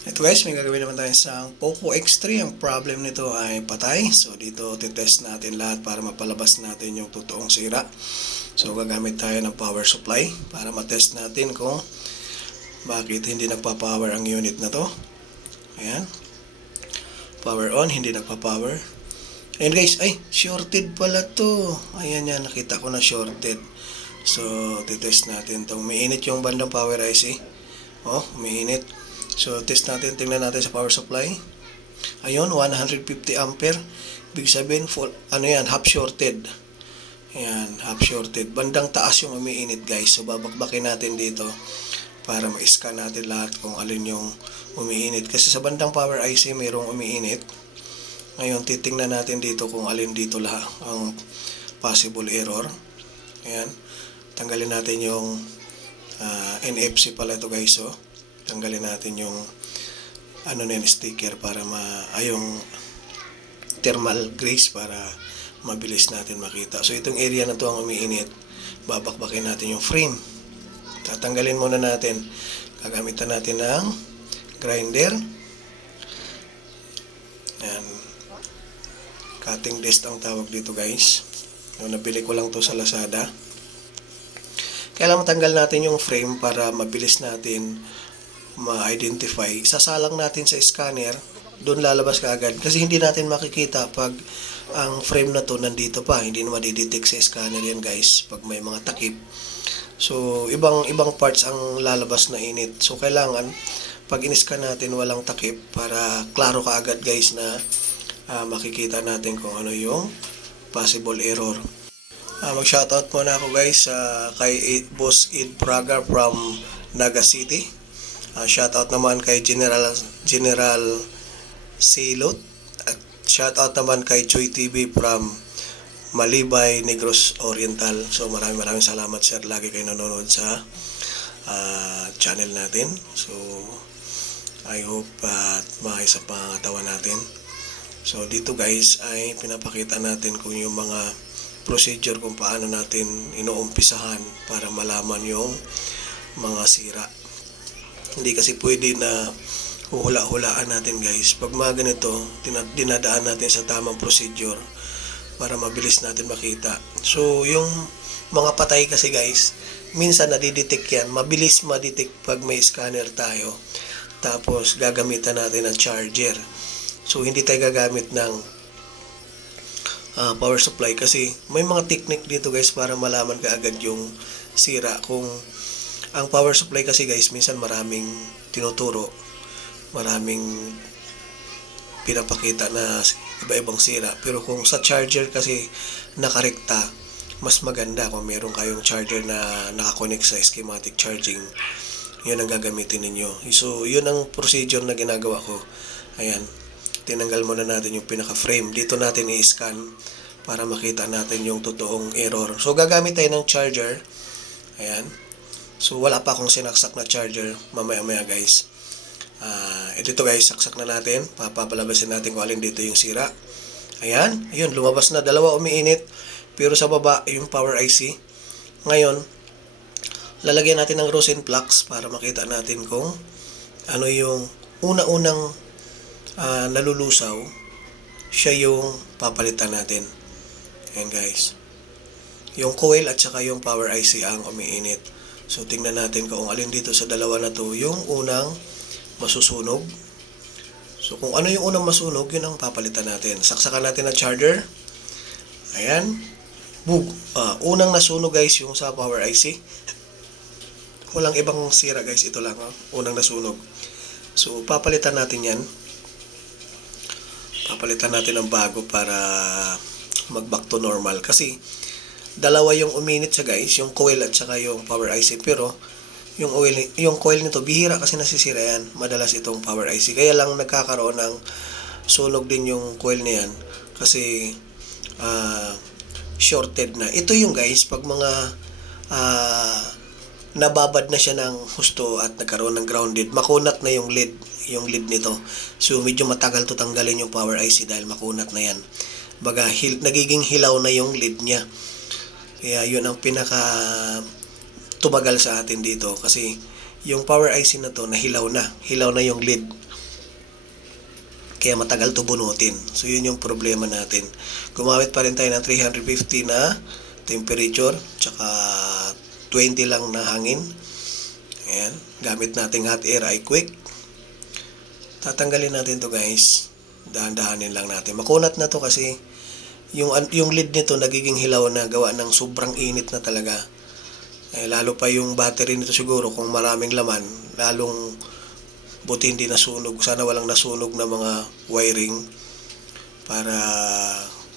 Ito guys, may gagawin naman tayo sa Poco X3. Ang problem nito ay patay. So dito titest natin lahat para mapalabas natin yung totoong sira. So gagamit tayo ng power supply para matest natin kung bakit hindi nagpa-power ang unit na to. Ayan. Power on, hindi nagpa-power. Ayan guys, ay shorted pala to. Ayan yan, nakita ko na shorted. So titest natin to. Umiinit yung bandang power IC. Oh, umiinit. So, test natin, tingnan natin sa power supply. Ayun, 150 ampere. Ibig sabihin, full, half shorted. Ayan, half shorted. Bandang taas yung umiinit guys. So, babakbakin natin dito para ma-scan natin lahat kung alin yung umiinit. Kasi sa bandang power IC, mayroong umiinit. Ngayon, titingnan natin dito kung alin dito lahat ang possible error. Ayan, tanggalin natin yung NFC pala ito guys. So, tanggalin natin yung sticker para yung thermal grease para mabilis natin makita. So itong area na to ang umiinit. Babakbakin natin yung frame. Tatanggalin muna natin. Gagamitan natin ng grinder. Yan. Cutting disc ang tawag dito guys. Nabili ko lang to sa Lazada. Kailangan matanggal natin yung frame para mabilis natin ma-identify. Sasalang natin sa scanner, doon lalabas kaagad. Kasi hindi natin makikita pag ang frame na to nandito pa. Hindi na madidetect sa scanner yan guys pag may mga takip. So, ibang parts ang lalabas na init. So, kailangan pag in-scan natin walang takip para klaro kaagad guys na makikita natin kung ano yung possible error. Mag-shoutout muna ako guys kay Boss Ed Praga from Naga City. Shoutout naman kay General Silot at shoutout naman kay Choy TV from Malibay, Negros Oriental. So maraming salamat sir, lagi kayo nanonood sa channel natin. So I hope maayos ang pangatawan natin. So dito guys ay pinapakita natin kung yung mga procedure kung paano natin inuumpisahan para malaman yung mga sira. Hindi kasi pwede na hula-hulaan natin guys. Pag mga ganito, dinadaan natin sa tamang procedure para mabilis natin makita. So, yung mga patay kasi guys, minsan nadidetect yan. Mabilis madetect pag may scanner tayo. Tapos, gagamitan natin ng charger. So, hindi tayo gagamit ng power supply kasi may mga technique dito guys para malaman kaagad yung sira. Kung ang power supply kasi guys, minsan maraming tinuturo, maraming pinapakita na iba-ibang sira. Pero kung sa charger kasi nakarekta, mas maganda kung meron kayong charger na nakakonect sa schematic charging. Yun ang gagamitin ninyo. So, yun ang procedure na ginagawa ko. Ayan, tinanggal muna natin yung pinaka-frame. Dito natin i-scan para makita natin yung totoong error. So, gagamit tayo ng charger. Ayan. So, wala pa akong sinaksak na charger mamaya-maya guys. Dito guys, saksak na natin. Papapalabasin natin kung alin dito yung sira. Ayan. Ayun, lumabas na. Dalawa umiinit. Pero sa baba, yung power IC. Ngayon, lalagyan natin ng rosin flux para makita natin kung ano yung una-unang nalulusaw. Siya yung papalitan natin. Ayan guys. Yung coil at saka yung power IC ang umiinit. So, tingnan natin kung alin dito sa dalawa na to yung unang masusunog. So, kung ano yung unang masunog, yun ang papalitan natin. Saksakan natin ang charger. Ayan. Unang nasunog guys yung sa power IC. Walang ibang sira guys. Ito lang. Unang nasunog. So, papalitan natin yan. Papalitan natin ng bago para mag-back to normal. Kasi, dalawa yung uminit siya guys, yung coil at saka yung power IC. Pero yung coil nito bihira kasi nasisira yan. Madalas itong power IC. Kaya lang nagkakaroon ng sunog din yung coil na yan kasi shorted na. Ito yung guys, pag mga nababad na siya ng husto at nagkaroon ng grounded, makunat na yung lead nito. So medyo matagal to tanggalin yung power IC dahil makunat na yan. Baga nagiging hilaw na yung lead niya. Kaya yun ang pinaka tumagal sa atin dito kasi yung power IC na to nahilaw na. Hilaw na yung lead. Kaya matagal to bunutin. So yun yung problema natin. Gumamit pa rin tayo ng 350 na temperature, tsaka 20 lang na hangin. Ayan. Gamit nating hot air ay quick. Tatanggalin natin to guys. Dahan-dahanin lang natin. Makunat na to kasi yung lid nito nagiging hilaw na, gawa ng sobrang init na talaga. Lalo pa yung battery nito siguro kung maraming laman, lalong buti hindi nasunog. Sana walang nasunog na mga wiring para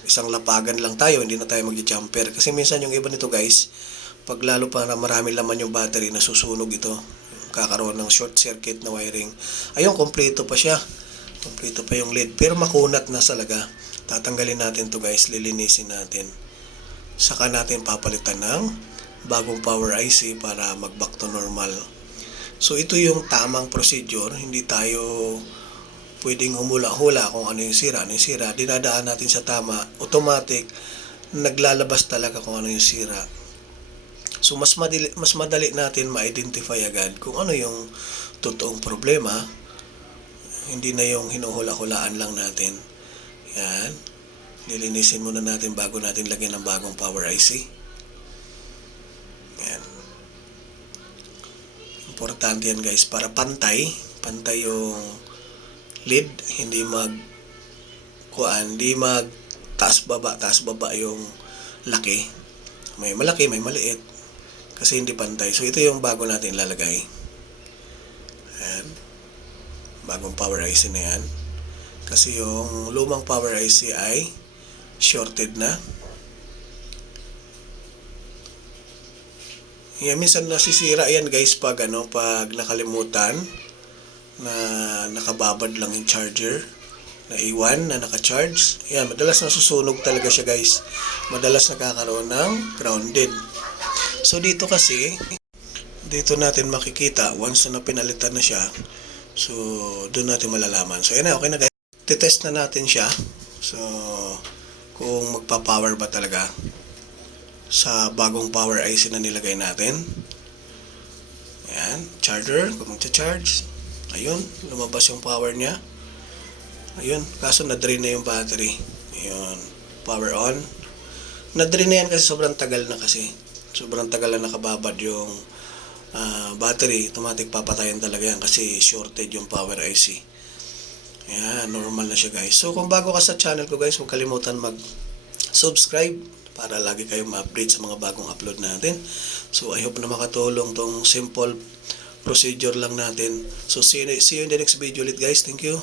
isang lapagan lang tayo, hindi na tayo mag-jumper. Kasi minsan yung iba nito guys, pag lalo pa na maraming laman yung battery, nasusunog ito. Kakaroon ng short circuit na wiring. Ayun, kompleto pa siya. Kompleto pa yung lid. Pero makunat na talaga. Tatanggalin natin to guys, lilinisin natin. Saka natin papalitan ng bagong power IC para mag-back to normal. So ito yung tamang procedure, hindi tayo pwedeng humula-hula kung ano yung sira. Dinadaan natin sa tama, automatic, naglalabas talaga kung ano yung sira. So mas madali natin ma-identify agad kung ano yung totoong problema, hindi na yung hinuhula-hulaan lang natin. Yan, nilinisin muna natin bago natin lagyan ng bagong power IC. Yan. Importante yan guys para pantay yung lid, hindi taas baba yung laki. May malaki, may maliit. Kasi hindi pantay. So ito yung bago natin lalagay. Ayan. Bagong power IC na yan. Kasi yung lumang power IC ay shorted na. Yan, minsan nasisira yan guys pag nakalimutan na nakababad lang yung charger na iwan na naka-charge. Yan, madalas nasusunog talaga siya guys. Madalas nakakaroon ng grounded. So dito kasi, dito natin makikita once na pinalitan na siya. So doon natin malalaman. So yan na, okay na guys. Titest na natin siya. So kung magpa-power ba talaga sa bagong power IC na nilagay natin. Ayan, charger, kung magcha-charge. Ayun, lumabas yung power niya. Ayun, kaso na-drain na yung battery. Ayun, power on. Na-drain na yan kasi sobrang tagal na kasi. Sobrang tagal na nakababad yung battery. Automatic papatayan talaga yan kasi shorted yung power IC. Ayan, normal na siya guys. So kung bago ka sa channel ko guys, huwag kalimutan mag-subscribe para lagi kayong ma-update sa mga bagong upload natin. So I hope na makatulong tong simple procedure lang natin. So see you in the next video ulit guys. Thank you.